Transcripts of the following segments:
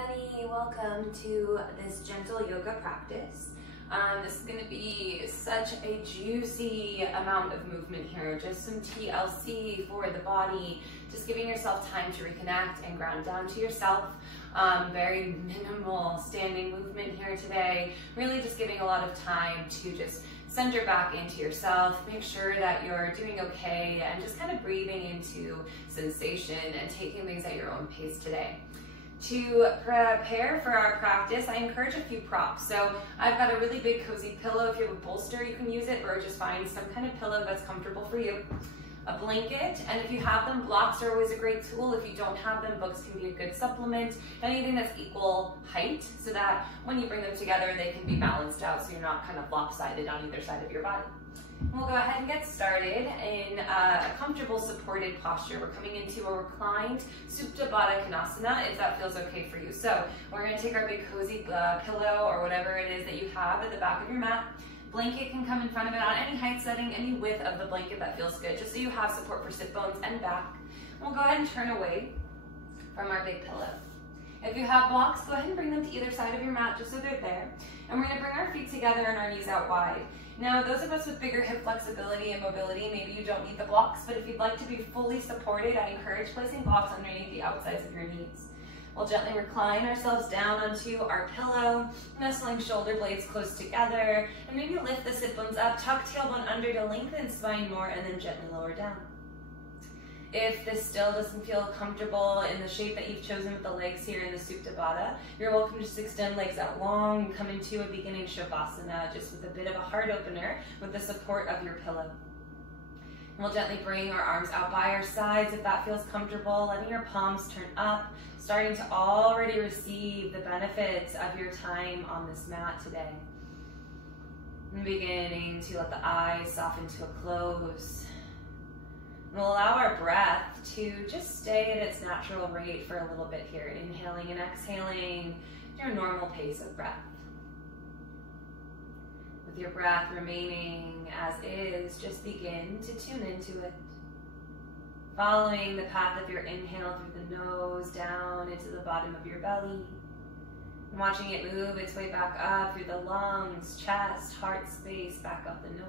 everybody, welcome to this gentle yoga practice. This is going to be such a juicy amount of movement here, just some TLC for the body, just giving yourself time to reconnect and ground down to yourself. Very minimal standing movement here today, really just giving a lot of time to just center back into yourself, make sure that you're doing okay, and just kind of breathing into sensation and taking things at your own pace today. To prepare for our practice, I encourage a few props. So I've got a really big cozy pillow. If you have a bolster, you can use it, or just find some kind of pillow that's comfortable for you. A blanket, and if you have them, blocks are always a great tool. If you don't have them, books can be a good supplement. Anything that's equal height, so that when you bring them together, they can be balanced out, so you're not kind of lopsided on either side of your body. We'll go ahead and get started in a comfortable supported posture. We're coming into a reclined Supta Baddha Konasana, if that feels okay for you. So we're going to take our big cozy pillow or whatever it is that you have at the back of your mat. Blanket can come in front of it on any height setting, any width of the blanket that feels good, just so you have support for sit bones and back. We'll go ahead and turn away from our big pillow. If you have blocks, go ahead and bring them to either side of your mat just so they're there. And we're going to bring our feet together and our knees out wide. Now, those of us with bigger hip flexibility and mobility, maybe you don't need the blocks, but if you'd like to be fully supported, I encourage placing blocks underneath the outsides of your knees. We'll gently recline ourselves down onto our pillow, nestling shoulder blades close together, and maybe lift the sit bones up, tuck tailbone under to lengthen spine more, and then gently lower down. If this still doesn't feel comfortable in the shape that you've chosen with the legs here in the Supta Baddha, you're welcome to just extend legs out long and come into a beginning Shavasana, just with a bit of a heart opener with the support of your pillow. And we'll gently bring our arms out by our sides if that feels comfortable, letting your palms turn up, starting to already receive the benefits of your time on this mat today. And beginning to let the eyes soften to a close. We'll allow our breath to just stay at its natural rate for a little bit here, inhaling and exhaling your normal pace of breath. With your breath remaining as is, just begin to tune into it. Following the path of your inhale through the nose, down into the bottom of your belly. And watching it move its way back up through the lungs, chest, heart space, back up the nose.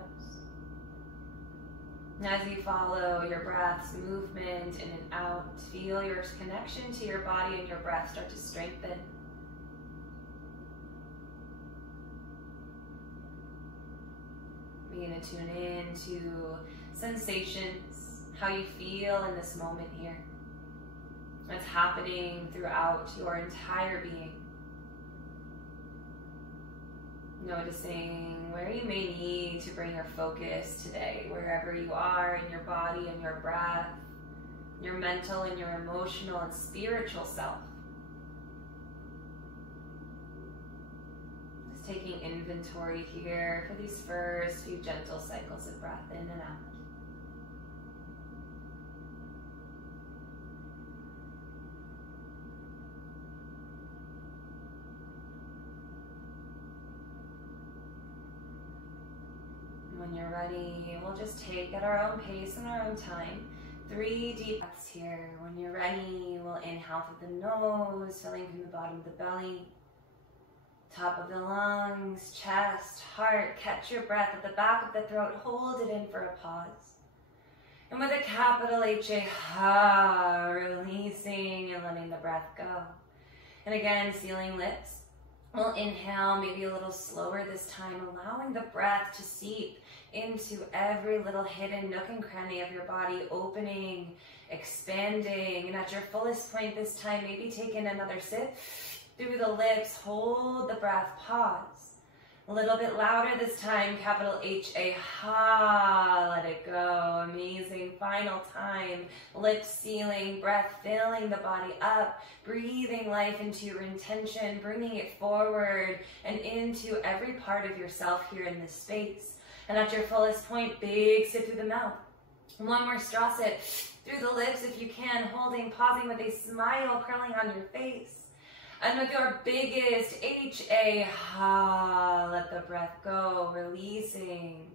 And as you follow your breath's movement in and out, feel your connection to your body and your breath start to strengthen. Begin to tune in to sensations, how you feel in this moment here. What's happening throughout your entire being. Noticing where you may need to bring your focus today, wherever you are in your body and your breath, your mental and your emotional and spiritual self. Just taking inventory here for these first few gentle cycles of breath in and out. When you're ready, we'll just take at our own pace and our own time 3 deep breaths here. When you're ready, we'll inhale through the nose, filling from the bottom of the belly, top of the lungs, chest, heart. Catch your breath at the back of the throat. Hold it in for a pause. And with a capital H-A, ha, releasing and letting the breath go. And again, sealing lips. We'll inhale, maybe a little slower this time, allowing the breath to seep into every little hidden nook and cranny of your body, opening, expanding, and at your fullest point this time, maybe take in another sip through the lips, hold the breath, pause. A little bit louder this time, capital H-A, ha, let it go, amazing, final time, lips sealing, breath filling the body up, breathing life into your intention, bringing it forward and into every part of yourself here in this space. And at your fullest point, big sip through the mouth. One more straw sip through the lips if you can, holding, pausing with a smile curling on your face. And with your biggest H-A, ha, let the breath go, releasing.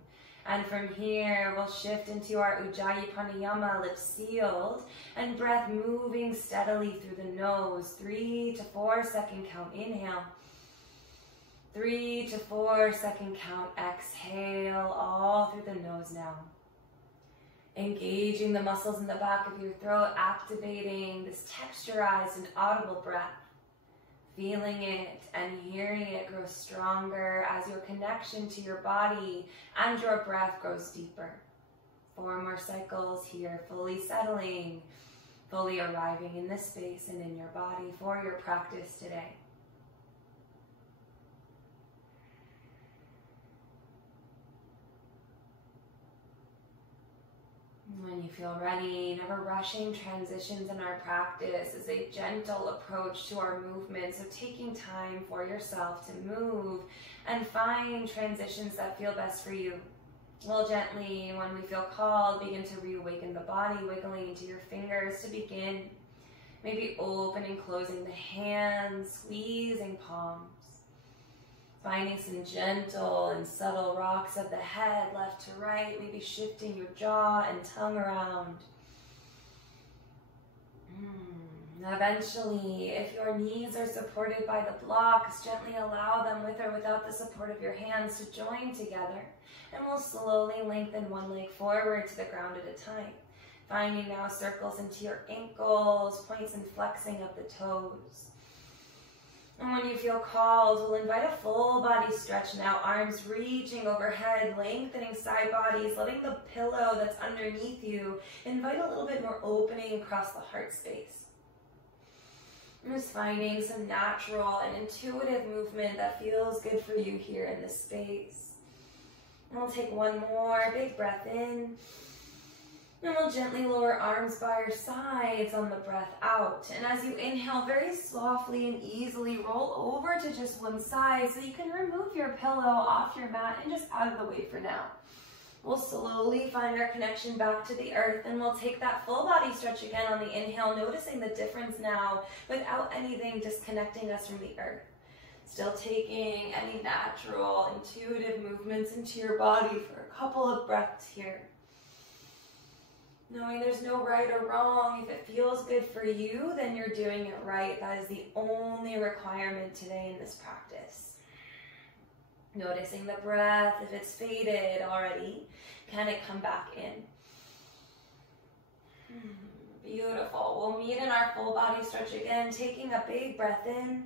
And from here, we'll shift into our Ujjayi Pranayama, lips sealed, and breath moving steadily through the nose. 3 to 4 second count. Inhale. 3 to 4 second count. Exhale, all through the nose now. Engaging the muscles in the back of your throat, activating this texturized and audible breath. Feeling it and hearing it grow stronger as your connection to your body and your breath grows deeper. 4 more cycles here, fully settling, fully arriving in this space and in your body for your practice today. When you feel ready, never rushing. Transitions in our practice is a gentle approach to our movement. So taking time for yourself to move and find transitions that feel best for you. We'll gently, when we feel called, begin to reawaken the body, wiggling into your fingers to begin. Maybe opening, closing the hands, squeezing palms. Finding some gentle and subtle rocks of the head, left to right, maybe shifting your jaw and tongue around. Eventually, if your knees are supported by the blocks, gently allow them with or without the support of your hands to join together. And we'll slowly lengthen one leg forward to the ground at a time. Finding now circles into your ankles, points and flexing of the toes. And when you feel called, we'll invite a full body stretch now, arms reaching overhead, lengthening side bodies, letting the pillow that's underneath you invite a little bit more opening across the heart space. I'm just finding some natural and intuitive movement that feels good for you here in this space. And we'll take one more big breath in. And we'll gently lower arms by your sides on the breath out. And as you inhale, very softly and easily roll over to just one side so you can remove your pillow off your mat and just out of the way for now. We'll slowly find our connection back to the earth, and we'll take that full body stretch again on the inhale, noticing the difference now without anything disconnecting us from the earth. Still taking any natural, intuitive movements into your body for a couple of breaths here. Knowing there's no right or wrong. If it feels good for you, then you're doing it right. That is the only requirement today in this practice. Noticing the breath, if it's faded already, can it come back in? Beautiful. We'll meet in our full body stretch again, taking a big breath in.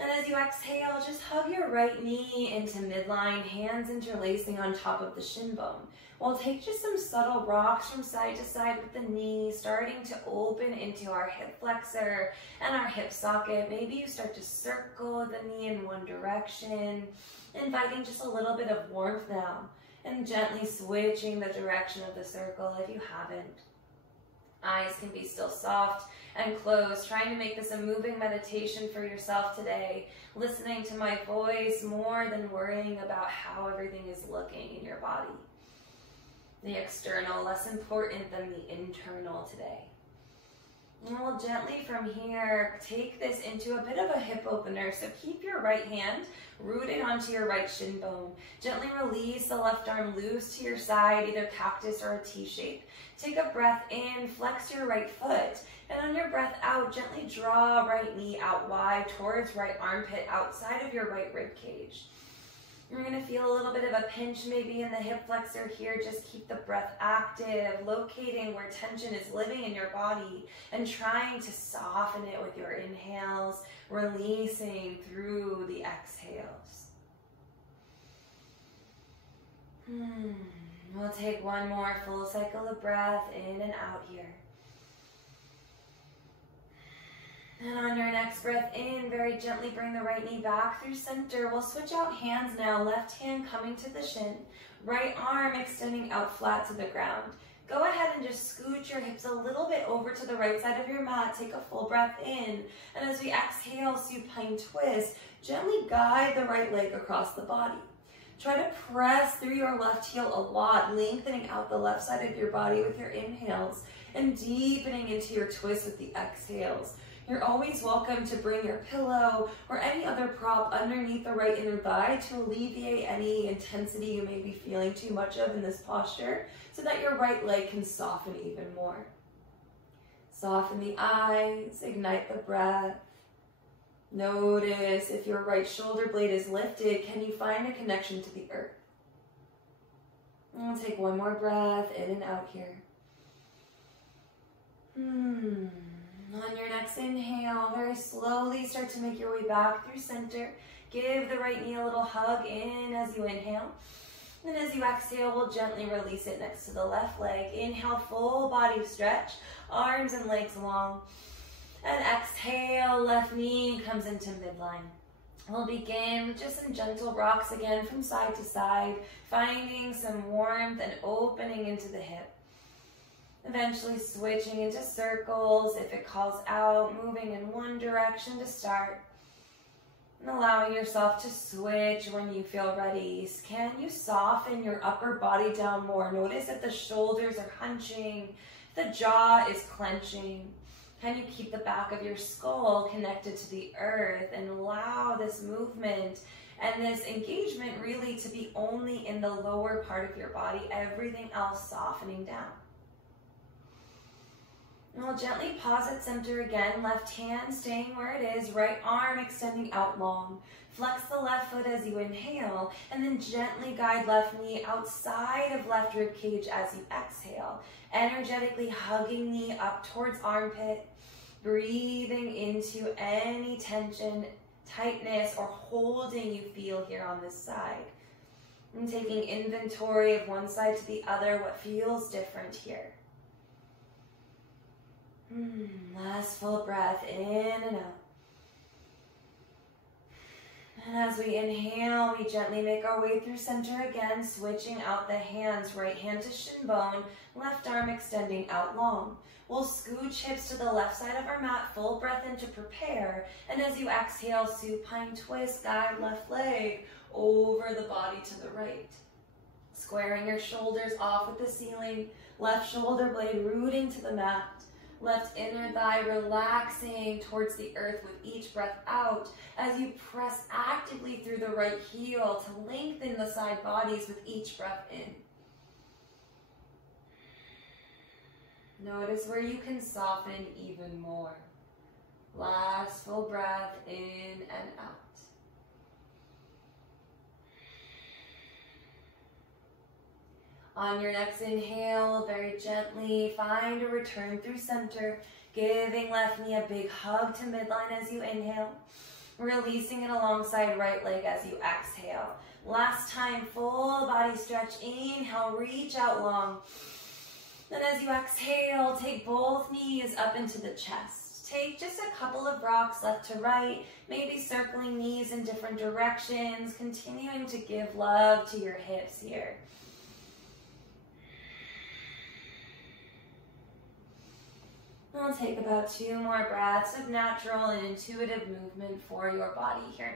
And as you exhale, just hug your right knee into midline, hands interlacing on top of the shin bone. We'll take just some subtle rocks from side to side with the knee, starting to open into our hip flexor and our hip socket. Maybe you start to circle the knee in one direction, inviting just a little bit of warmth now, and gently switching the direction of the circle if you haven't. Eyes can be still soft and closed, trying to make this a moving meditation for yourself today, listening to my voice more than worrying about how everything is looking in your body. The external, less important than the internal today. And we'll gently from here take this into a bit of a hip opener. So keep your right hand rooted onto your right shin bone. Gently release the left arm loose to your side, either cactus or a T shape. Take a breath in, flex your right foot. And on your breath out, gently draw right knee out wide towards right armpit outside of your right rib cage. You're going to feel a little bit of a pinch maybe in the hip flexor here. Just keep the breath active, locating where tension is living in your body and trying to soften it with your inhales, releasing through the exhales. We'll take one more full cycle of breath in and out here. And on your next breath in, very gently bring the right knee back through center. We'll switch out hands now. Left hand coming to the shin. Right arm extending out flat to the ground. Go ahead and just scoot your hips a little bit over to the right side of your mat. Take a full breath in. And as we exhale, supine twist, gently guide the right leg across the body. Try to press through your left heel a lot, lengthening out the left side of your body with your inhales and deepening into your twist with the exhales. You're always welcome to bring your pillow or any other prop underneath the right inner thigh to alleviate any intensity you may be feeling too much of in this posture so that your right leg can soften even more. Soften the eyes, ignite the breath. Notice if your right shoulder blade is lifted, can you find a connection to the earth? And we'll take one more breath in and out here. On your next inhale, very slowly start to make your way back through center. Give the right knee a little hug in as you inhale. And as you exhale, we'll gently release it next to the left leg. Inhale, full body stretch, arms and legs long. And exhale, left knee comes into midline. We'll begin with just some gentle rocks again from side to side, finding some warmth and opening into the hip. Eventually switching into circles if it calls out, moving in one direction to start. And allowing yourself to switch when you feel ready. Can you soften your upper body down more? Notice if the shoulders are hunching, if the jaw is clenching. Can you keep the back of your skull connected to the earth and allow this movement and this engagement really to be only in the lower part of your body, everything else softening down. And we'll gently pause at center again, left hand staying where it is, right arm extending out long. Flex the left foot as you inhale, and then gently guide left knee outside of left rib cage as you exhale. Energetically hugging knee up towards armpit, breathing into any tension, tightness, or holding you feel here on this side. And taking inventory of one side to the other, what feels different here. Last full breath in and out. And as we inhale, we gently make our way through center again, switching out the hands, right hand to shin bone, left arm extending out long. We'll scooch hips to the left side of our mat, full breath in to prepare. And as you exhale, supine twist, guide left leg over the body to the right. Squaring your shoulders off with the ceiling, left shoulder blade rooting to the mat. Left inner thigh relaxing towards the earth with each breath out as you press actively through the right heel to lengthen the side bodies with each breath in. Notice where you can soften even more. Last full breath in and out. On your next inhale, very gently find a return through center, giving left knee a big hug to midline as you inhale, releasing it alongside right leg as you exhale. Last time, full body stretch. Inhale, reach out long. Then as you exhale, take both knees up into the chest. Take just a couple of rocks left to right, maybe circling knees in different directions, continuing to give love to your hips here. I'll take about 2 more breaths of natural and intuitive movement for your body here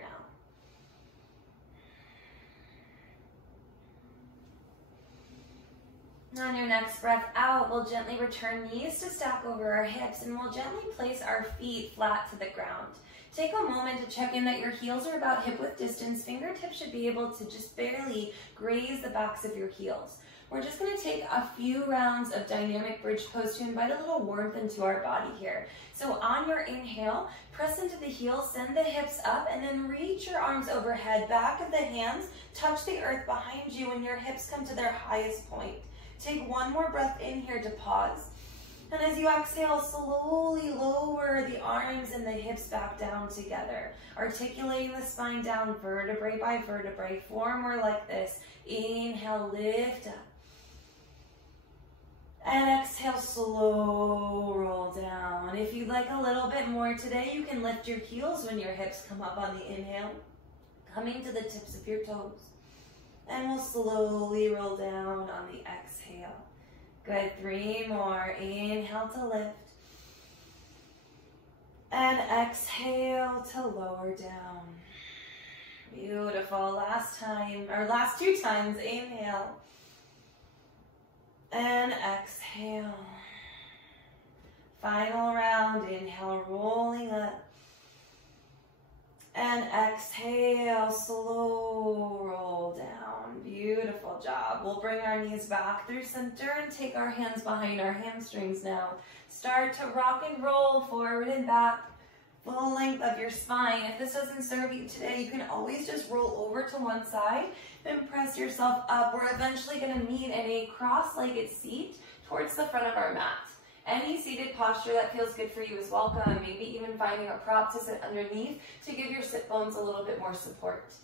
now. On your next breath out, we'll gently return knees to stack over our hips, and we'll gently place our feet flat to the ground. Take a moment to check in that your heels are about hip-width distance. Fingertips should be able to just barely graze the backs of your heels. We're just going to take a few rounds of dynamic bridge pose to invite a little warmth into our body here. So on your inhale, press into the heels, send the hips up, and then reach your arms overhead. Back of the hands touch the earth behind you when your hips come to their highest point. Take one more breath in here to pause. And as you exhale, slowly lower the arms and the hips back down together. Articulating the spine down vertebrae by vertebrae. 4 more like this. Inhale, lift up. And exhale, slow roll down. If you'd like a little bit more today, you can lift your heels when your hips come up on the inhale, coming to the tips of your toes. And we'll slowly roll down on the exhale. Good, 3 more. Inhale to lift. And exhale to lower down. Beautiful. Last time, or last 2 times. Inhale. And exhale. Final round, inhale, rolling up. And exhale, slow roll down. Beautiful job. We'll bring our knees back through center and take our hands behind our hamstrings now. Start to rock and roll forward and back. Full length of your spine. If this doesn't serve you today, you can always just roll over to one side and press yourself up. We're eventually going to meet in a cross-legged seat towards the front of our mat. Any seated posture that feels good for you is welcome. Maybe even finding a prop to sit underneath to give your sit bones a little bit more support.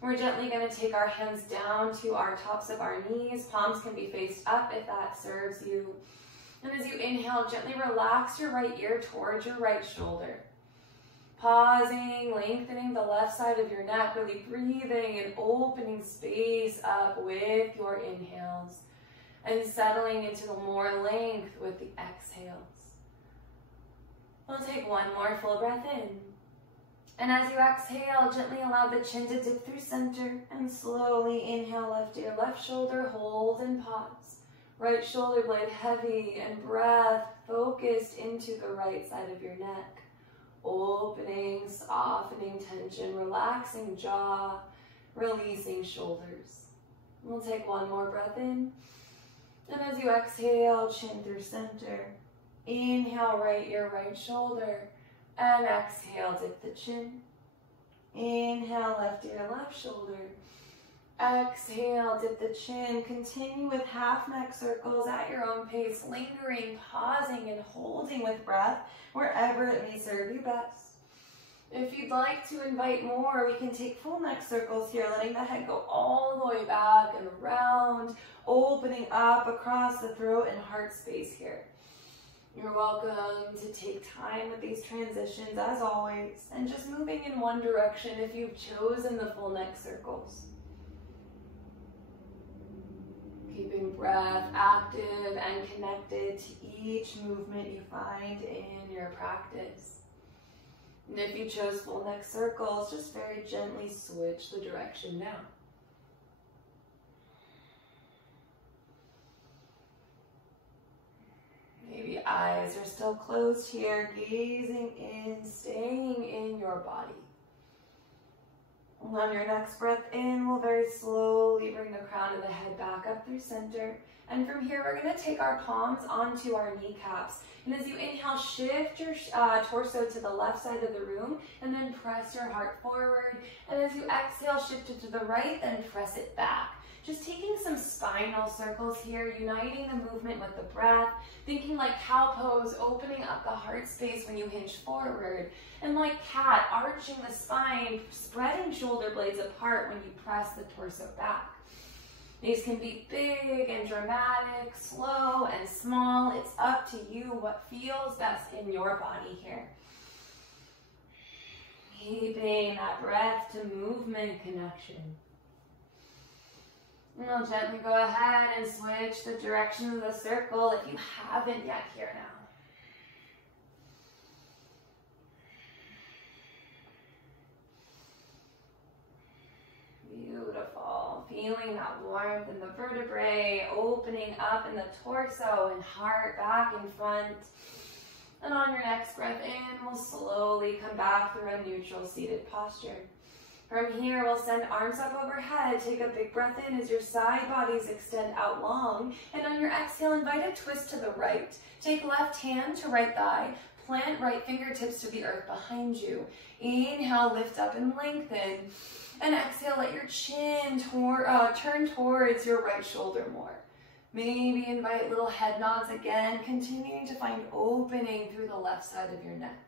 We're gently going to take our hands down to our tops of our knees. Palms can be faced up if that serves you. And as you inhale, gently relax your right ear towards your right shoulder. Pausing, lengthening the left side of your neck, really breathing and opening space up with your inhales. And settling into more length with the exhales. We'll take one more full breath in. And as you exhale, gently allow the chin to dip through center and slowly inhale left ear, left shoulder, hold and pause. Right shoulder blade heavy and breath focused into the right side of your neck. Opening, softening tension, relaxing jaw, releasing shoulders. We'll take one more breath in. And as you exhale, chin through center. Inhale, right ear, right shoulder. And exhale, dip the chin. Inhale, left ear, left shoulder. Exhale, dip the chin. Continue with half neck circles at your own pace, lingering, pausing, and holding with breath wherever it may serve you best. If you'd like to invite more, we can take full neck circles here, letting the head go all the way back and around, opening up across the throat and heart space here. You're welcome to take time with these transitions as always, and just moving in one direction if you've chosen the full neck circles. Keeping breath active and connected to each movement you find in your practice. And if you chose full neck circles, just very gently switch the direction now. Maybe eyes are still closed here, gazing in, staying in your body. And on your next breath in, we'll very slowly bring the crown of the head back up through center. And from here, we're going to take our palms onto our kneecaps. And as you inhale, shift your torso to the left side of the room, and then press your heart forward. And as you exhale, shift it to the right, then press it back. Just taking some spinal circles here, uniting the movement with the breath, thinking like cow pose, opening up the heart space when you hinge forward, and like cat, arching the spine, spreading shoulder blades apart when you press the torso back. These can be big and dramatic, slow and small. It's up to you what feels best in your body here. Keeping that breath to movement connection. And I'll gently go ahead and switch the direction of the circle if you haven't yet here now. Beautiful. Feeling that warmth in the vertebrae, opening up in the torso and heart back in front. And on your next breath in, we'll slowly come back through a neutral seated posture. From here, we'll send arms up overhead. Take a big breath in as your side bodies extend out long. And on your exhale, invite a twist to the right. Take left hand to right thigh. Plant right fingertips to the earth behind you. Inhale, lift up and lengthen. And exhale, let your chin turn towards your right shoulder more. Maybe invite little head nods again, continuing to find opening through the left side of your neck.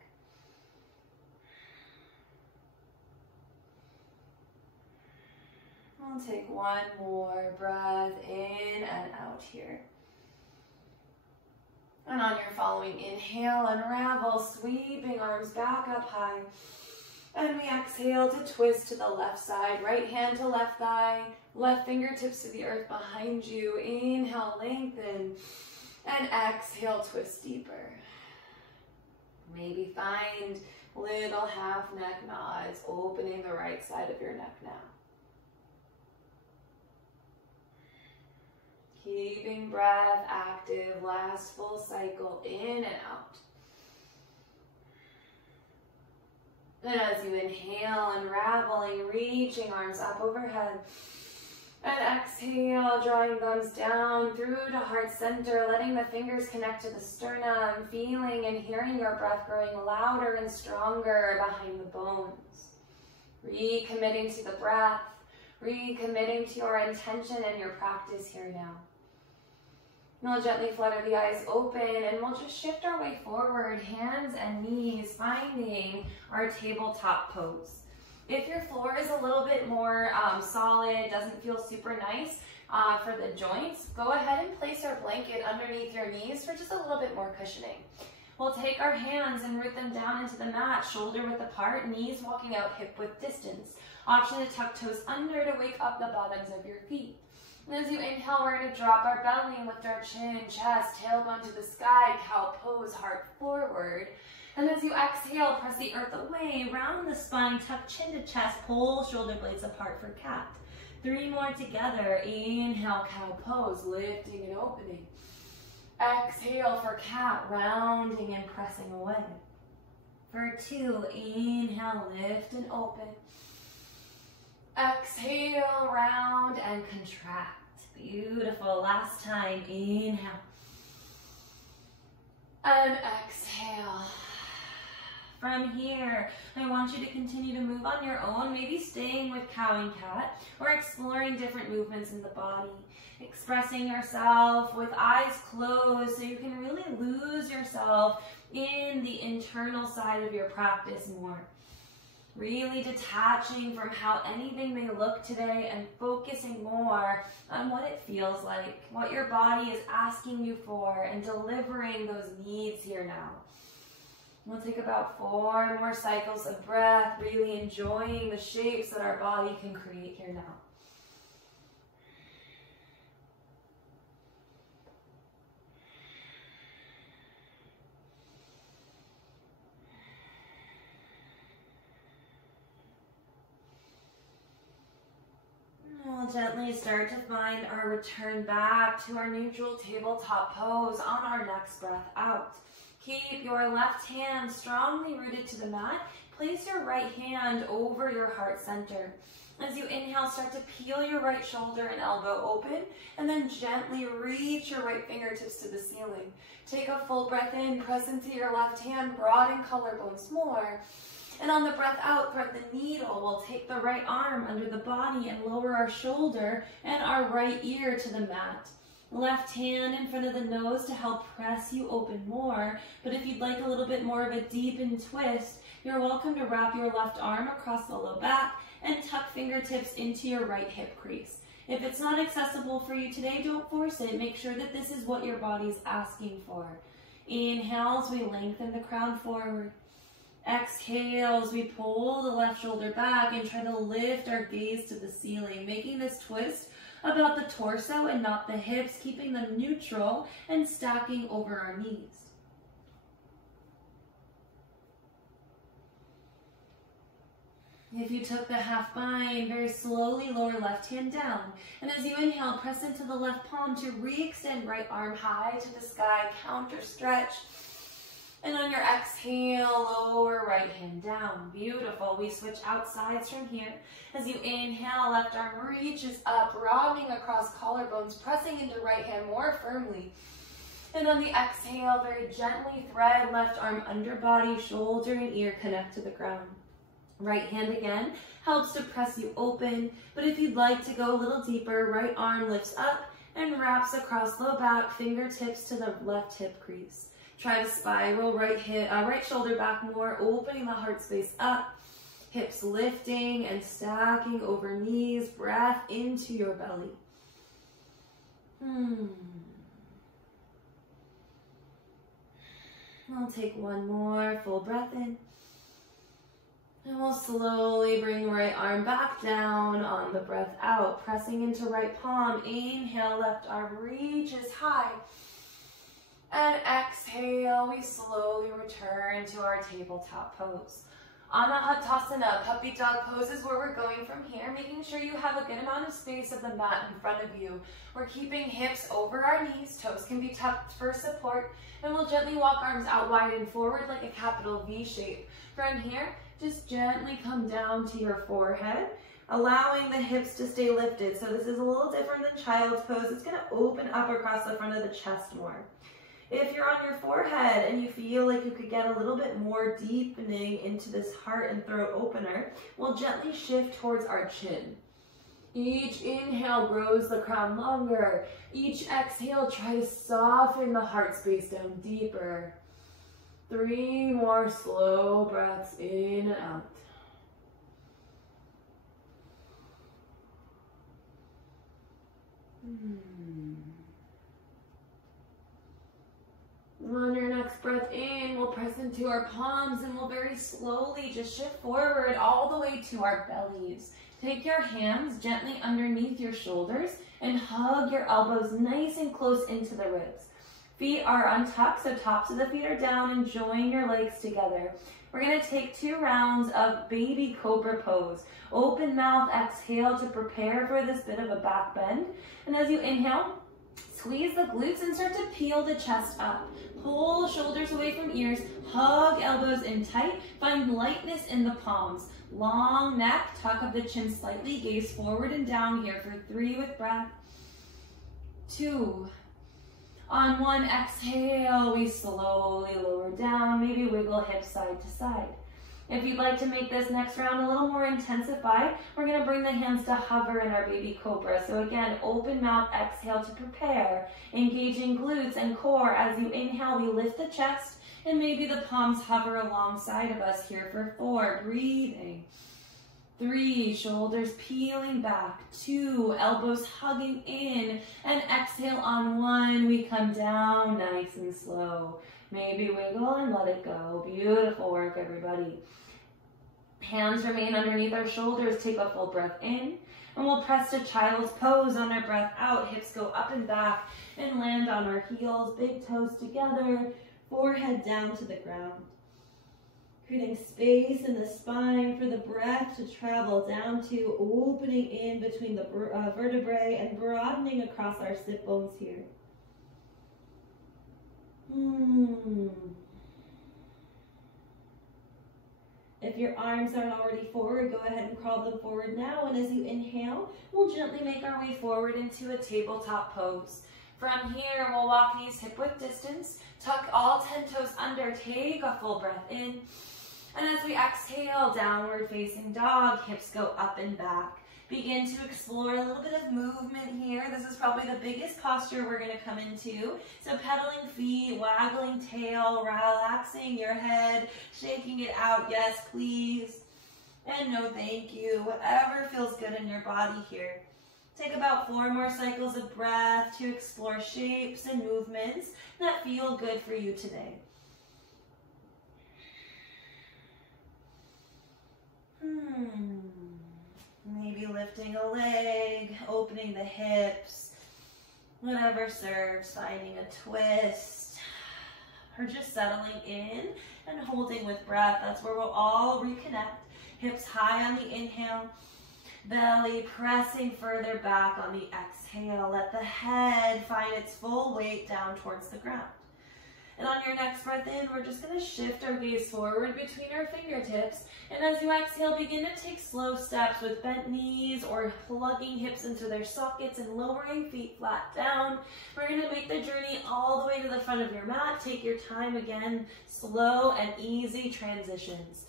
We'll take one more breath in and out here. And on your following inhale, unravel, sweeping arms back up high. And we exhale to twist to the left side, right hand to left thigh, left fingertips to the earth behind you. Inhale, lengthen, and exhale, twist deeper. Maybe find little half neck nods, opening the right side of your neck now. Keeping breath active, last full cycle, in and out. And as you inhale, unraveling, reaching arms up overhead. And exhale, drawing thumbs down through to heart center, letting the fingers connect to the sternum, feeling and hearing your breath growing louder and stronger behind the bones. Recommitting to the breath, recommitting to your intention and your practice here now. And we'll gently flutter the eyes open and we'll just shift our way forward, hands and knees, finding our tabletop pose. If your floor is a little bit more solid, doesn't feel super nice for the joints, go ahead and place your blanket underneath your knees for just a little bit more cushioning. We'll take our hands and root them down into the mat, shoulder width apart, knees walking out hip width distance. Option to tuck toes under to wake up the bottoms of your feet. And as you inhale, we're going to drop our belly, lift our chin, chest, tailbone to the sky, cow pose, heart forward. And as you exhale, press the earth away, round the spine, tuck chin to chest, pull shoulder blades apart for cat. 3 more together. Inhale, cow pose, lifting and opening. Exhale for cat, rounding and pressing away. For 2, inhale, lift and open. Exhale, round and contract. Beautiful. Last time, inhale. And exhale. From here, I want you to continue to move on your own, maybe staying with cow and cat, or exploring different movements in the body. Expressing yourself with eyes closed so you can really lose yourself in the internal side of your practice more. Really detaching from how anything may look today and focusing more on what it feels like, what your body is asking you for, and delivering those needs here now. We'll take about 4 more cycles of breath, really enjoying the shapes that our body can create here now. We'll gently start to find our return back to our neutral tabletop pose on our next breath out. Keep your left hand strongly rooted to the mat. Place your right hand over your heart center. As you inhale, start to peel your right shoulder and elbow open, and then gently reach your right fingertips to the ceiling. Take a full breath in, press into your left hand, broaden collarbones more. And on the breath out, thread the needle. We'll take the right arm under the body and lower our shoulder and our right ear to the mat. Left hand in front of the nose to help press you open more. But if you'd like a little bit more of a deepened twist, you're welcome to wrap your left arm across the low back and tuck fingertips into your right hip crease. If it's not accessible for you today, don't force it. Make sure that this is what your body's asking for. Inhale as we lengthen the crown forward. Exhale as we pull the left shoulder back and try to lift our gaze to the ceiling, making this twist about the torso and not the hips, keeping them neutral and stacking over our knees. If you took the half bind, very slowly lower left hand down. And as you inhale, press into the left palm to re-extend right arm high to the sky, counter stretch. And on your exhale, lower right hand down. Beautiful. We switch out sides from here. As you inhale, left arm reaches up, broadening across collarbones, pressing into right hand more firmly. And on the exhale, very gently thread left arm under body, shoulder and ear connect to the ground. Right hand again helps to press you open, but if you'd like to go a little deeper, right arm lifts up and wraps across low back, fingertips to the left hip crease. Try to spiral right shoulder back more, opening the heart space up, hips lifting and stacking over knees, breath into your belly. We'll take one more full breath in. And we'll slowly bring right arm back down on the breath out, pressing into right palm. Inhale, left arm reaches high. And exhale, we slowly return to our tabletop pose. Anahatasana, puppy dog pose is where we're going from here, making sure you have a good amount of space of the mat in front of you. We're keeping hips over our knees, toes can be tucked for support, and we'll gently walk arms out wide and forward like a capital V shape. From here, just gently come down to your forehead, allowing the hips to stay lifted. So this is a little different than child's pose. It's going to open up across the front of the chest more. If you're on your forehead and you feel like you could get a little bit more deepening into this heart and throat opener, we'll gently shift towards our chin. Each inhale grows the crown longer. Each exhale, try to soften the heart space down deeper. 3 more slow breaths in and out. On your next breath in, we'll press into our palms and we'll very slowly just shift forward all the way to our bellies. Take your hands gently underneath your shoulders and hug your elbows nice and close into the ribs. Feet are untucked, so tops of the feet are down and join your legs together. We're going to take 2 rounds of baby cobra pose. Open mouth, exhale to prepare for this bit of a back bend. And as you inhale, squeeze the glutes and start to peel the chest up. Pull shoulders away from ears, hug elbows in tight, find lightness in the palms. Long neck, tuck of the chin slightly, gaze forward and down here for 3 with breath. 2. On 1 exhale, we slowly lower down, maybe wiggle hips side to side. If you'd like to make this next round a little more intensified, we're going to bring the hands to hover in our baby cobra. So again, open mouth, exhale to prepare, engaging glutes and core. As you inhale, we lift the chest, and maybe the palms hover alongside of us here for 4, breathing. 3, shoulders peeling back. 2, elbows hugging in. And exhale on 1, we come down nice and slow. Maybe wiggle and let it go. Beautiful work, everybody. Hands remain underneath our shoulders. Take a full breath in. And we'll press to child's pose on our breath out. Hips go up and back and land on our heels. Big toes together. Forehead down to the ground. Creating space in the spine for the breath to travel down to, opening in between the vertebrae and broadening across our sit bones here. If your arms aren't already forward, go ahead and crawl them forward now. And as you inhale, we'll gently make our way forward into a tabletop pose. From here, we'll walk knees hip width distance, tuck all 10 toes under, take a full breath in. And as we exhale, downward facing dog, hips go up and back. Begin to explore a little bit of movement here. This is probably the biggest posture we're going to come into. So pedaling feet, waggling tail, relaxing your head, shaking it out. Yes, please. And no, thank you. Whatever feels good in your body here. Take about 4 more cycles of breath to explore shapes and movements that feel good for you today. Maybe lifting a leg, opening the hips, whatever serves, finding a twist, or just settling in and holding with breath. That's where we'll all reconnect. Hips high on the inhale, belly pressing further back on the exhale. Let the head find its full weight down towards the ground. And on your next breath in, we're just going to shift our gaze forward between our fingertips. And as you exhale, begin to take slow steps with bent knees or plugging hips into their sockets and lowering feet flat down. We're going to make the journey all the way to the front of your mat. Take your time again, slow and easy transitions.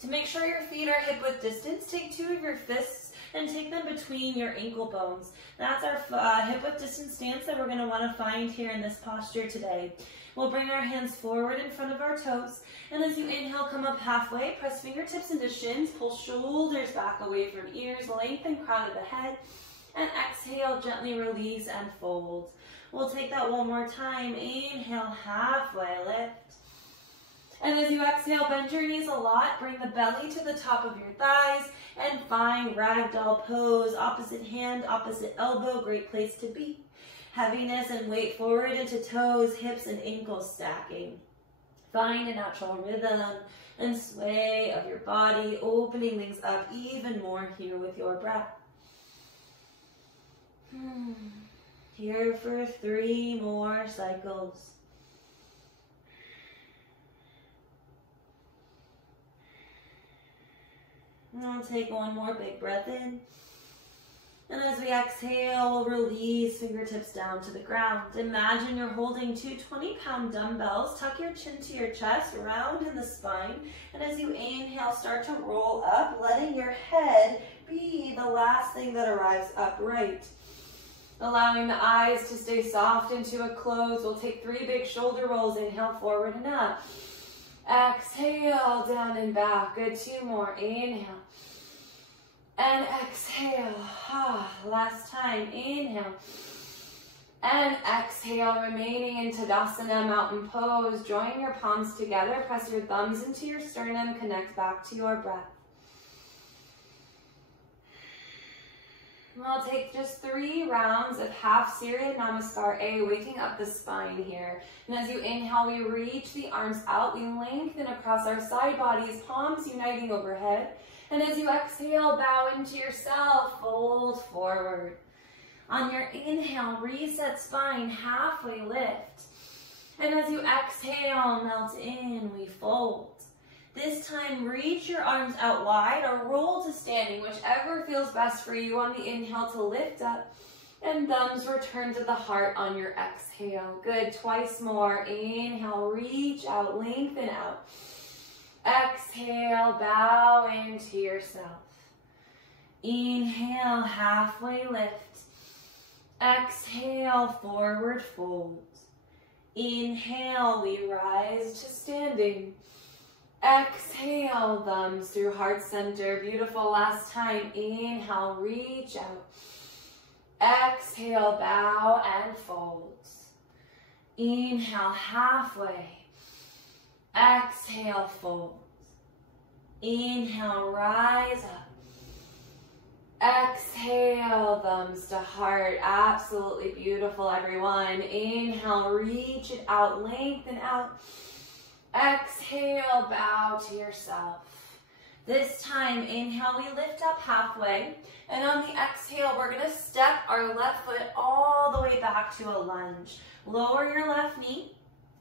To make sure your feet are hip width distance, take 2 of your fists and take them between your ankle bones. That's our hip width distance stance that we're going to want to find here in this posture today. We'll bring our hands forward in front of our toes. And as you inhale, come up halfway, press fingertips into shins, pull shoulders back away from ears, lengthen crown of the head, and exhale, gently release and fold. We'll take that one more time. Inhale, halfway lift. And as you exhale, bend your knees a lot, bring the belly to the top of your thighs, and find ragdoll pose, opposite hand, opposite elbow, great place to be. Heaviness and weight forward into toes, hips, and ankles stacking. Find a natural rhythm. and sway of your body, opening things up even more here with your breath. Here for 3 more cycles. And I'll take 1 more big breath in. And as we exhale, we'll release fingertips down to the ground. Imagine you're holding 2 20-pound dumbbells. Tuck your chin to your chest, round in the spine. And as you inhale, start to roll up, letting your head be the last thing that arrives upright. Allowing the eyes to stay soft into a close. We'll take 3 big shoulder rolls. Inhale, forward and up. Exhale, down and back. Good, 2 more. Inhale. And exhale. Last time. Inhale. And exhale, remaining in Tadasana, mountain pose. Join your palms together. Press your thumbs into your sternum. Connect back to your breath. We'll take just 3 rounds of half Surya Namaskar A, waking up the spine here. And as you inhale, we reach the arms out. We lengthen across our side bodies, palms uniting overhead. And as you exhale, bow into yourself, fold forward. On your inhale, reset spine, halfway lift. And as you exhale, melt in, we fold. This time, reach your arms out wide or roll to standing, whichever feels best for you on the inhale to lift up. And thumbs return to the heart on your exhale. Good, twice more. Inhale, reach out, lengthen out. Exhale, bow into yourself. Inhale, halfway lift. Exhale, forward fold. Inhale, we rise to standing. Exhale, thumbs through heart center. Beautiful. Last time. Inhale, reach out. Exhale, bow and fold. Inhale, halfway. Exhale, fold. Inhale, rise up. Exhale, thumbs to heart. Absolutely beautiful, everyone. Inhale, reach it out, lengthen out. Exhale, bow to yourself. This time, inhale, we lift up halfway. And on the exhale, we're going to step our left foot all the way back to a lunge. Lower your left knee.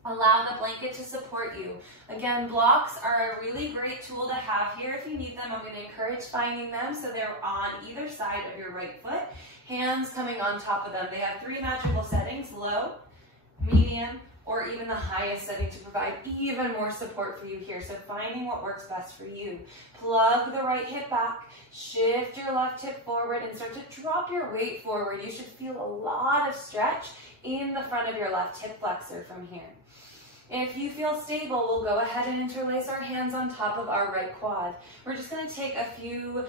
Allow the blanket to support you. Again, blocks are a really great tool to have here. If you need them, I'm going to encourage finding them so they're on either side of your right foot. Hands coming on top of them. They have 3 magical settings: low, medium, or even the highest setting to provide even more support for you here. So finding what works best for you. Plug the right hip back, shift your left hip forward, and start to drop your weight forward. You should feel a lot of stretch in the front of your left hip flexor from here. If you feel stable, we'll go ahead and interlace our hands on top of our right quad. We're just going to take a few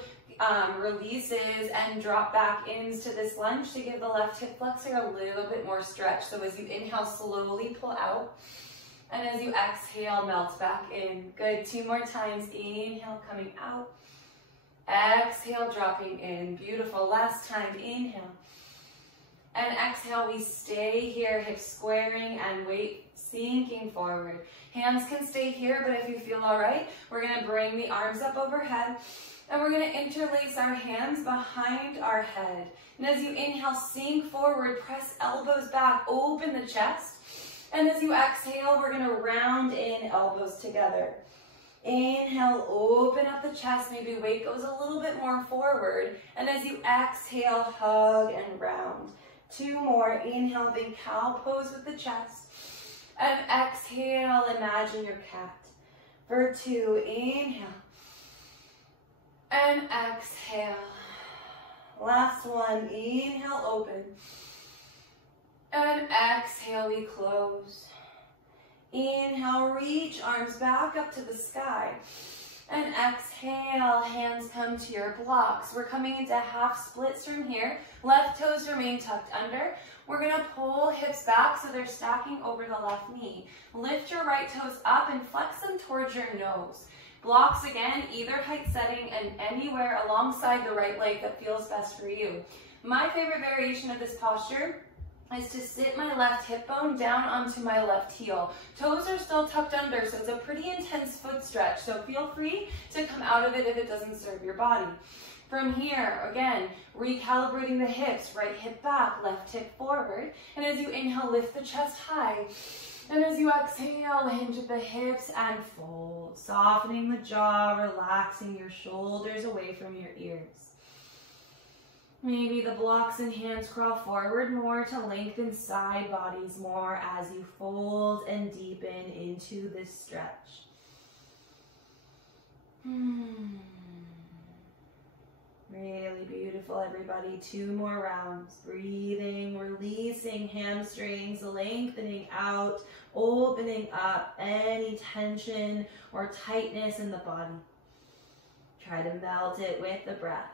releases and drop back into this lunge to give the left hip flexor a little bit more stretch. So as you inhale, slowly pull out. And as you exhale, melt back in. Good. 2 more times. Inhale, coming out. Exhale, dropping in. Beautiful. Last time. Inhale. And exhale, we stay here, hips squaring and weight sinking forward. Hands can stay here, but if you feel all right, we're going to bring the arms up overhead. And we're going to interlace our hands behind our head. And as you inhale, sink forward, press elbows back, open the chest. And as you exhale, we're going to round in elbows together. Inhale, open up the chest, maybe weight goes a little bit more forward. And as you exhale, hug and round. 2 more. Inhale, big cow pose with the chest. And exhale, imagine your cat. For 2, inhale. And exhale. Last one. Inhale, open. And exhale, we close. Inhale, reach arms back up to the sky. And exhale, hands come to your blocks. We're coming into half splits from here. Left toes remain tucked under. We're going to pull hips back so they're stacking over the left knee. Lift your right toes up and flex them towards your nose. Blocks again, either height setting and anywhere alongside the right leg that feels best for you. My favorite variation of this posture is to sit my left hip bone down onto my left heel. Toes are still tucked under, so it's a pretty intense foot stretch. So feel free to come out of it if it doesn't serve your body. From here, again, recalibrating the hips, right hip back, left hip forward. And as you inhale, lift the chest high. And as you exhale, hinge at the hips and fold, softening the jaw, relaxing your shoulders away from your ears. Maybe the blocks and hands crawl forward more to lengthen side bodies more as you fold and deepen into this stretch. Really beautiful, everybody. 2 more rounds. Breathing, releasing hamstrings, lengthening out, opening up any tension or tightness in the body. Try to melt it with the breath.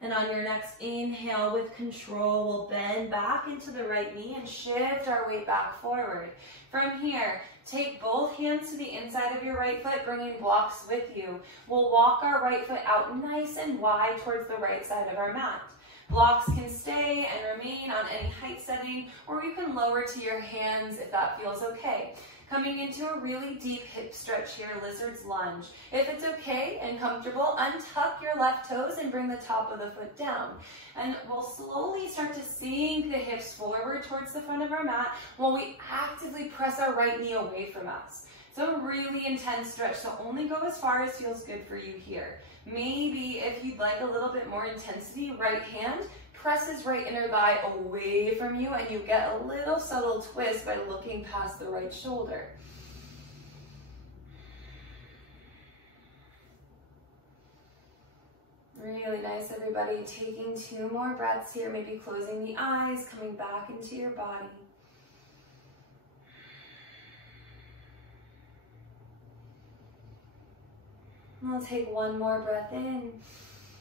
And on your next inhale with control, we'll bend back into the right knee and shift our weight back forward. From here, take both hands to the inside of your right foot, bringing blocks with you. We'll walk our right foot out nice and wide towards the right side of our mat. Blocks can stay and remain on any height setting, or you can lower to your hands if that feels okay. Coming into a really deep hip stretch here, lizard's lunge. If it's okay and comfortable, untuck your left toes and bring the top of the foot down. And we'll slowly start to sink the hips forward towards the front of our mat while we actively press our right knee away from us. It's a really intense stretch, so only go as far as feels good for you here. Maybe if you'd like a little bit more intensity, right hand presses right inner thigh away from you, and you get a little subtle twist by looking past the right shoulder. Really nice, everybody. Taking 2 more breaths here, maybe closing the eyes, coming back into your body. We'll take 1 more breath in.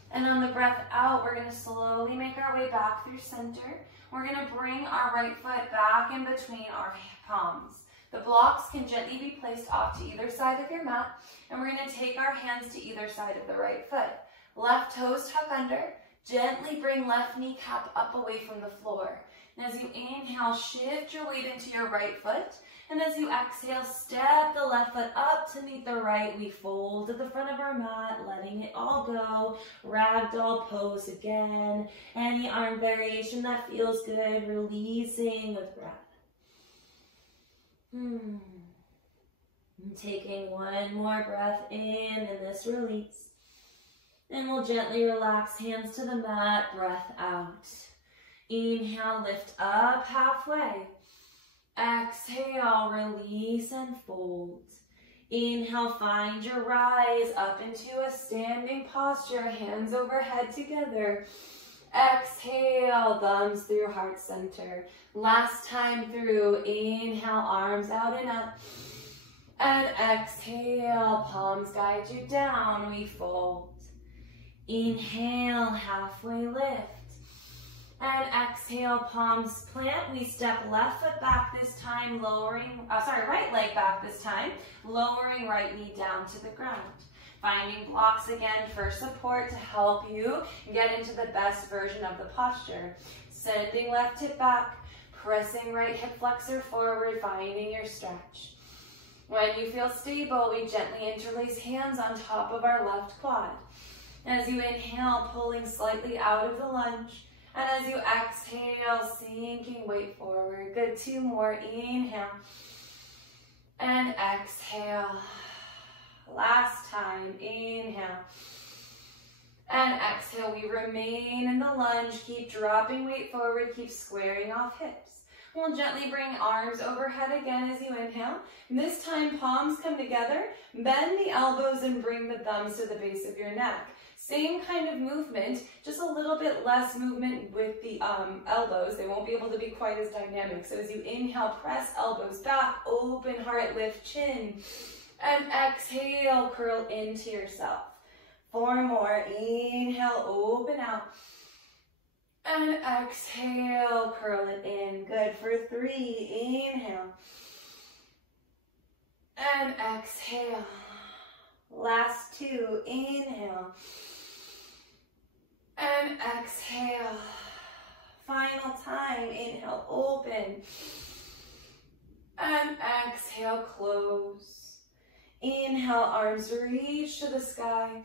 And on the breath out, we're going to slowly make our way back through center. We're going to bring our right foot back in between our palms. The blocks can gently be placed off to either side of your mat. And we're going to take our hands to either side of the right foot. Left toes tuck under. Gently bring left kneecap up away from the floor. And as you inhale, shift your weight into your right foot. And as you exhale, step the left foot up to meet the right. We fold to the front of our mat, letting it all go. Ragdoll pose again. Any arm variation that feels good, releasing with breath. And taking 1 more breath in and this release. And we'll gently relax, hands to the mat, breath out. Inhale, lift up halfway. Exhale, release and fold. Inhale, find your rise up into a standing posture, hands overhead together. Exhale, thumbs through heart center. Last time through, inhale, arms out and up. And exhale, palms guide you down, we fold. Inhale, halfway lift. And exhale, palms plant. We step left foot back this time, right leg back this time, lowering right knee down to the ground. Finding blocks again for support to help you get into the best version of the posture. Sending left hip back, pressing right hip flexor forward, finding your stretch. When you feel stable, we gently interlace hands on top of our left quad. As you inhale, pulling slightly out of the lunge. And as you exhale, sinking weight forward. Good, 2 more. Inhale. And exhale. Last time. Inhale. And exhale. We remain in the lunge. Keep dropping weight forward. Keep squaring off hips. We'll gently bring arms overhead again as you inhale. And this time, palms come together. Bend the elbows and bring the thumbs to the base of your neck. Same kind of movement, just a little bit less movement with the elbows. They won't be able to be quite as dynamic. So as you inhale, press elbows back, open heart, lift chin. And exhale, curl into yourself. 4 more. Inhale, open out. And exhale, curl it in. Good for 3. Inhale. And exhale. Last 2. Inhale. And exhale. Final time. Inhale, open. And exhale, close. Inhale, arms reach to the sky.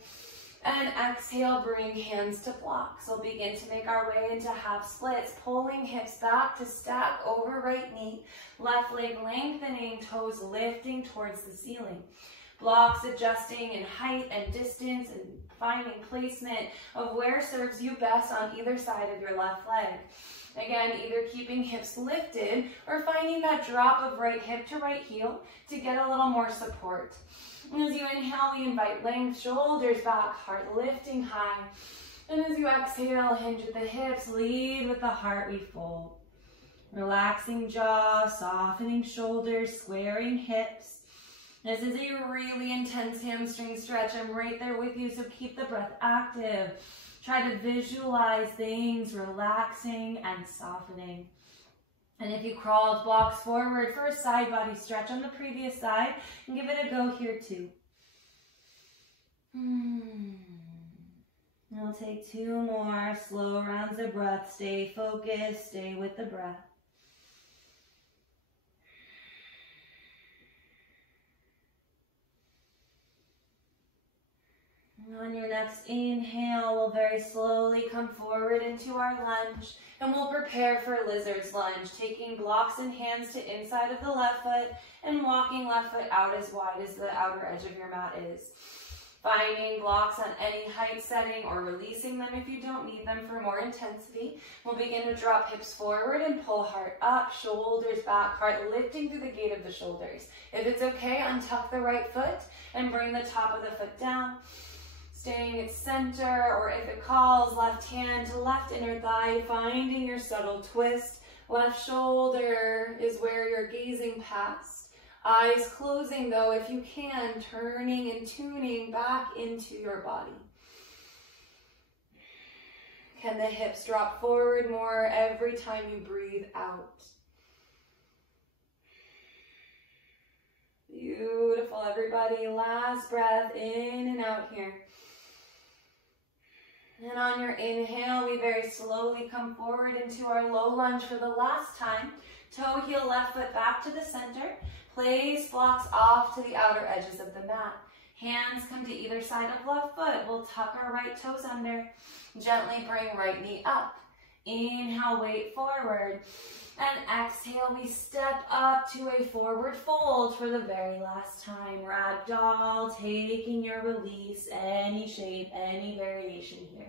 And exhale, bring hands to blocks. We'll begin to make our way into half splits, pulling hips back to stack over right knee. Left leg lengthening, toes lifting towards the ceiling. Blocks adjusting in height and distance and finding placement of where serves you best on either side of your left leg. Again, either keeping hips lifted or finding that drop of right hip to right heel to get a little more support. And as you inhale, we invite length, shoulders back, heart lifting high. And as you exhale, hinge at the hips, lead with the heart, we fold. Relaxing jaw, softening shoulders, squaring hips. This is a really intense hamstring stretch. I'm right there with you, so keep the breath active. Try to visualize things relaxing and softening. And if you crawled, blocks forward for a side body stretch on the previous side, and give it a go here too. We'll take 2 more slow rounds of breath. Stay focused, stay with the breath. On your next inhale, we'll very slowly come forward into our lunge, and we'll prepare for lizard's lunge, taking blocks and hands to inside of the left foot and walking left foot out as wide as the outer edge of your mat is. Finding blocks on any height setting or releasing them if you don't need them for more intensity. We'll begin to drop hips forward and pull heart up, shoulders back, heart lifting through the gate of the shoulders. If it's okay, untuck the right foot and bring the top of the foot down. Staying at center, or if it calls, left hand to left inner thigh, finding your subtle twist. Left shoulder is where you're gazing past. Eyes closing though, if you can, turning and tuning back into your body. Can the hips drop forward more every time you breathe out? Beautiful, everybody. Last breath in and out here. And on your inhale, we very slowly come forward into our low lunge for the last time. Toe heel left foot back to the center. Place blocks off to the outer edges of the mat. Hands come to either side of left foot. We'll tuck our right toes under. Gently bring right knee up. Inhale, weight forward. And exhale, we step up to a forward fold for the very last time. Ragdoll, taking your release, any shape, any variation here.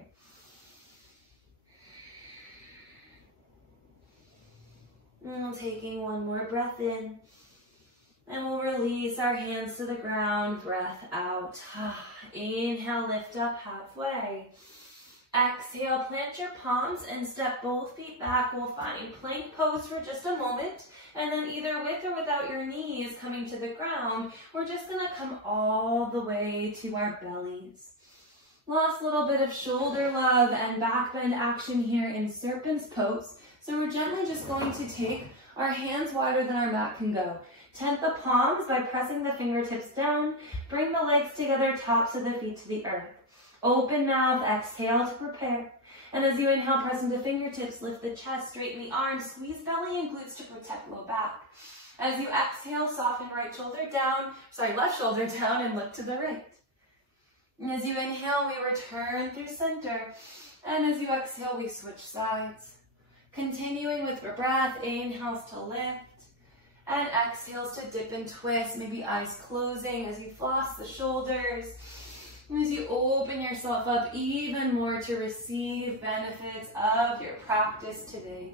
And we'll taking 1 more breath in. And we'll release our hands to the ground, breath out. Inhale, lift up halfway. Exhale, plant your palms and step both feet back. We'll find plank pose for just a moment. And then either with or without your knees coming to the ground, we're just gonna come all the way to our bellies. Last little bit of shoulder love and back bend action here in serpent's pose. So we're gently just going to take our hands wider than our mat can go. Tent the palms by pressing the fingertips down. Bring the legs together, tops of the feet to the earth. Open mouth, exhale to prepare. And as you inhale, press into fingertips, lift the chest, straighten the arms, squeeze belly and glutes to protect low back. As you exhale, soften left shoulder down and look to the right. And as you inhale, we return through center. And as you exhale, we switch sides. Continuing with your breath, inhales to lift and exhales to dip and twist, maybe eyes closing as you floss the shoulders. As you open yourself up even more to receive benefits of your practice today.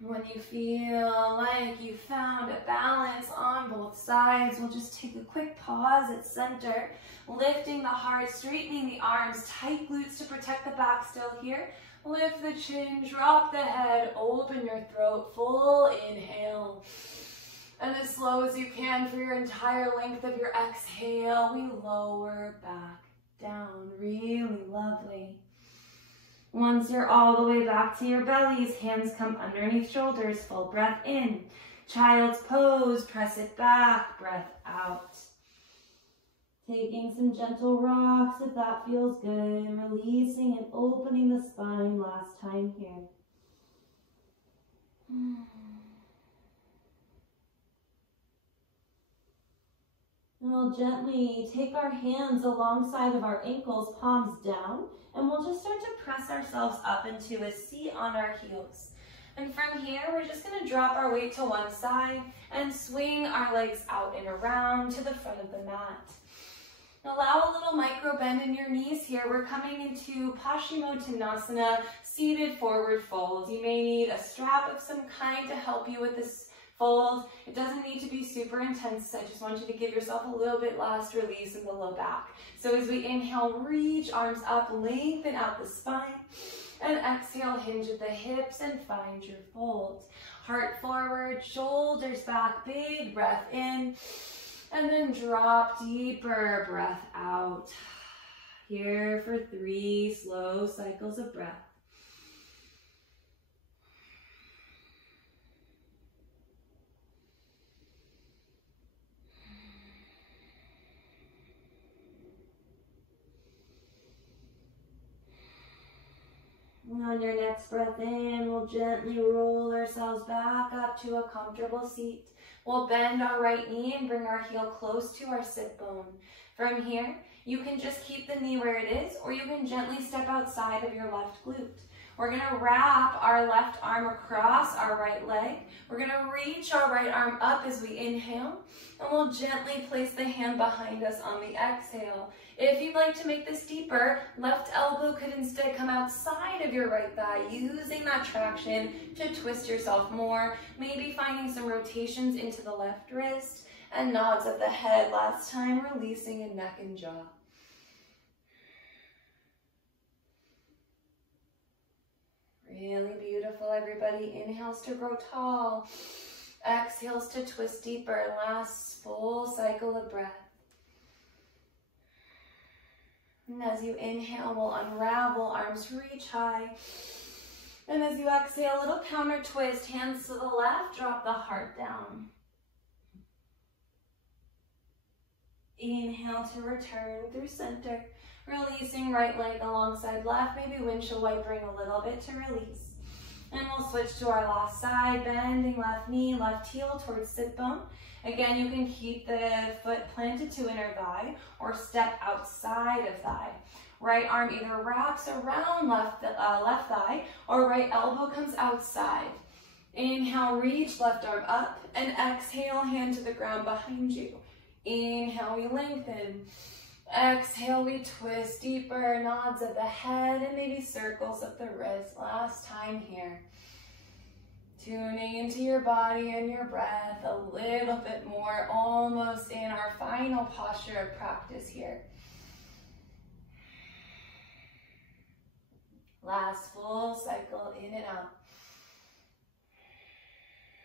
When you feel like you found a balance on both sides, we'll just take a quick pause at center, lifting the heart, straightening the arms, tight glutes to protect the back still here. Lift the chin, drop the head, open your throat, full inhale. And as slow as you can for your entire length of your exhale, we lower back down. Really lovely. Once you're all the way back to your bellies, hands come underneath shoulders, full breath in. Child's pose, press it back, breath out. Taking some gentle rocks if that feels good. Releasing and opening the spine last time here. And we'll gently take our hands alongside of our ankles, palms down, and we'll just start to press ourselves up into a seat on our heels. And from here, we're just going to drop our weight to one side and swing our legs out and around to the front of the mat. Allow a little micro bend in your knees here. We're coming into Paschimottanasana, seated forward fold. You may need a strap of some kind to help you with this fold. It doesn't need to be super intense. I just want you to give yourself a little bit last release in the low back. So as we inhale, reach arms up, lengthen out the spine. And exhale, hinge at the hips and find your fold. Heart forward, shoulders back, big breath in. And then drop deeper, breath out. Here for 3 slow cycles of breath. And on your next breath in, we'll gently roll ourselves back up to a comfortable seat. We'll bend our right knee and bring our heel close to our sit bone. From here, you can just keep the knee where it is, or you can gently step outside of your left glute. We're gonna wrap our left arm across our right leg. We're gonna reach our right arm up as we inhale, and we'll gently place the hand behind us on the exhale. If you'd like to make this deeper, left elbow could instead come outside of your right thigh, using that traction to twist yourself more, maybe finding some rotations into the left wrist, and nods of the head last time, releasing in neck and jaw. Really beautiful, everybody. Inhales to grow tall. Exhales to twist deeper. Last full cycle of breath. And as you inhale, we'll unravel, arms reach high. And as you exhale, little counter twist, hands to the left, drop the heart down. Inhale to return through center. Releasing right leg alongside left, maybe windshield wipering a little bit to release. And we'll switch to our last side, bending left knee, left heel towards sit bone. Again, you can keep the foot planted to inner thigh or step outside of thigh. Right arm either wraps around left thigh or right elbow comes outside. Inhale, reach left arm up, and exhale, hand to the ground behind you. Inhale, we lengthen. Exhale, we twist deeper, nods of the head, and maybe circles of the wrist. Last time here. Tuning into your body and your breath a little bit more, almost in our final posture of practice here. Last full cycle in and out.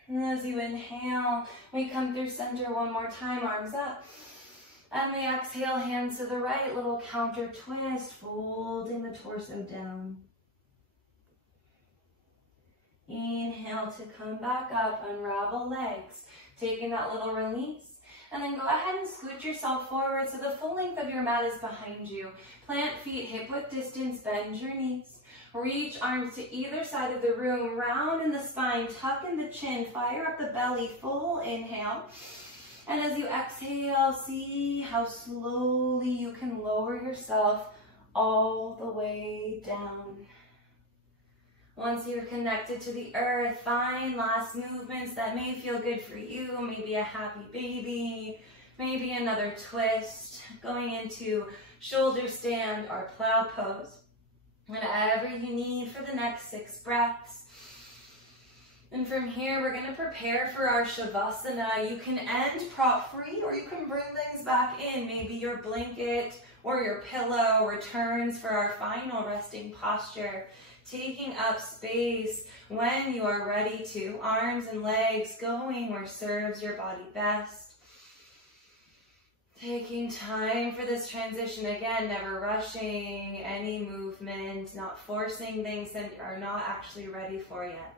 And as you inhale, we come through center one more time, arms up. And we exhale, hands to the right, little counter twist, folding the torso down. Inhale to come back up, unravel legs, taking that little release. And then go ahead and scoot yourself forward so the full length of your mat is behind you. Plant feet hip width distance, bend your knees. Reach arms to either side of the room, round in the spine, tuck in the chin, fire up the belly, full inhale. And as you exhale, see how slowly you can lower yourself all the way down. Once you're connected to the earth, find last movements that may feel good for you. Maybe a happy baby, maybe another twist, going into shoulder stand or plow pose. Whatever you need for the next 6 breaths. And from here, we're going to prepare for our Shavasana. You can end prop free, or you can bring things back in. Maybe your blanket or your pillow returns for our final resting posture. Taking up space when you are ready to. Arms and legs going where serves your body best. Taking time for this transition. Again, never rushing any movement, not forcing things that you are not actually ready for yet.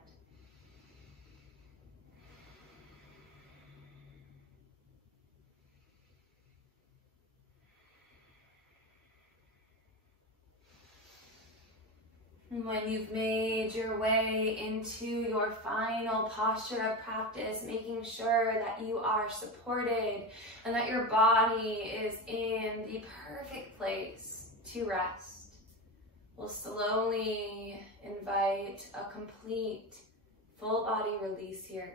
And when you've made your way into your final posture of practice, making sure that you are supported and that your body is in the perfect place to rest, we'll slowly invite a complete full body release here,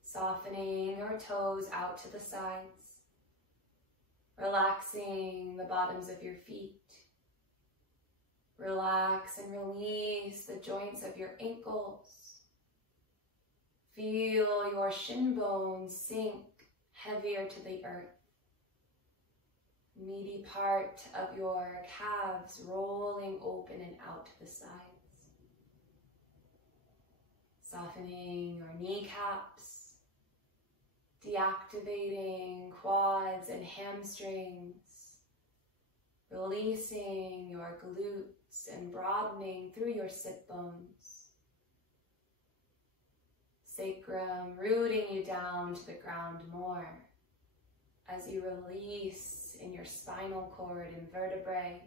softening your toes out to the sides, relaxing the bottoms of your feet. Relax and release the joints of your ankles. Feel your shin bones sink heavier to the earth. Meaty part of your calves rolling open and out to the sides. Softening your kneecaps. Deactivating quads and hamstrings. Releasing your glutes and broadening through your sit bones. Sacrum rooting you down to the ground more as you release in your spinal cord and vertebrae.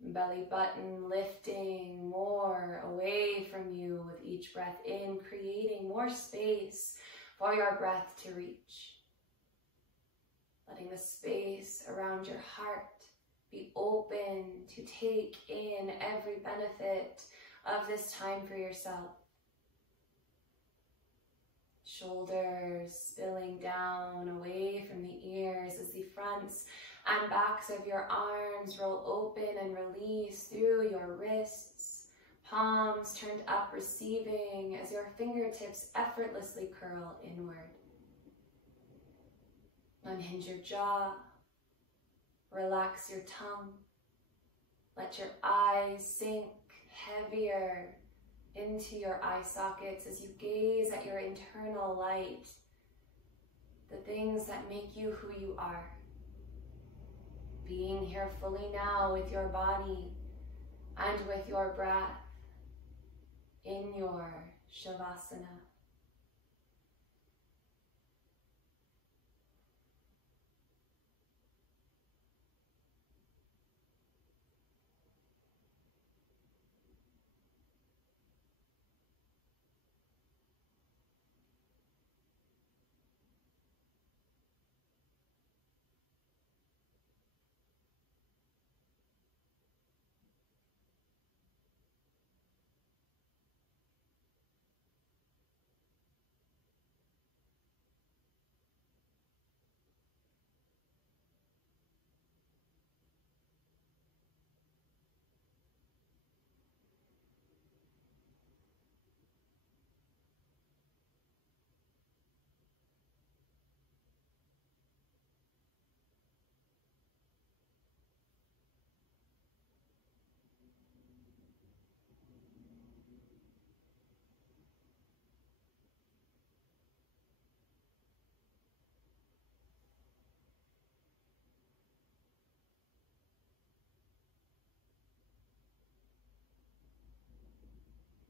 Belly button lifting more away from you with each breath in, creating more space for your breath to reach. Letting the space around your heart be open to take in every benefit of this time for yourself. Shoulders spilling down away from the ears as the fronts and backs of your arms roll open and release through your wrists. Palms turned up, receiving as your fingertips effortlessly curl inward. Unhinge your jaw, relax your tongue, let your eyes sink heavier into your eye sockets as you gaze at your internal light, the things that make you who you are. Being here fully now with your body and with your breath in your Shavasana.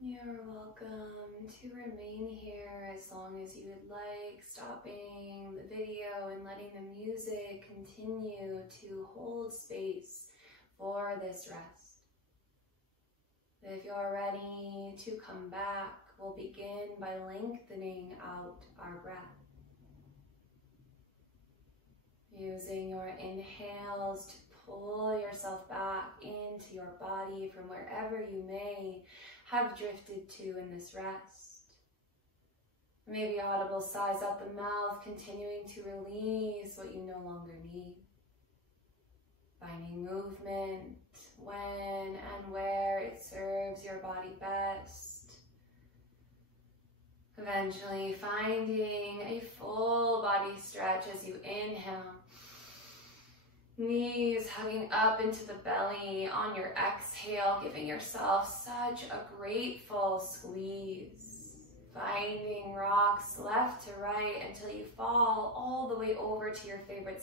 You're welcome to remain here as long as you would like, stopping the video and letting the music continue to hold space for this rest. If you're ready to come back, we'll begin by lengthening out our breath. Using your inhales to pull yourself back into your body from wherever you may have drifted to in this rest. Maybe audible sighs out the mouth, continuing to release what you no longer need. Finding movement when and where it serves your body best. Eventually finding a full body stretch as you inhale. Knees hugging up into the belly on your exhale, giving yourself such a grateful squeeze. Finding rocks left to right until you fall all the way over to your favorite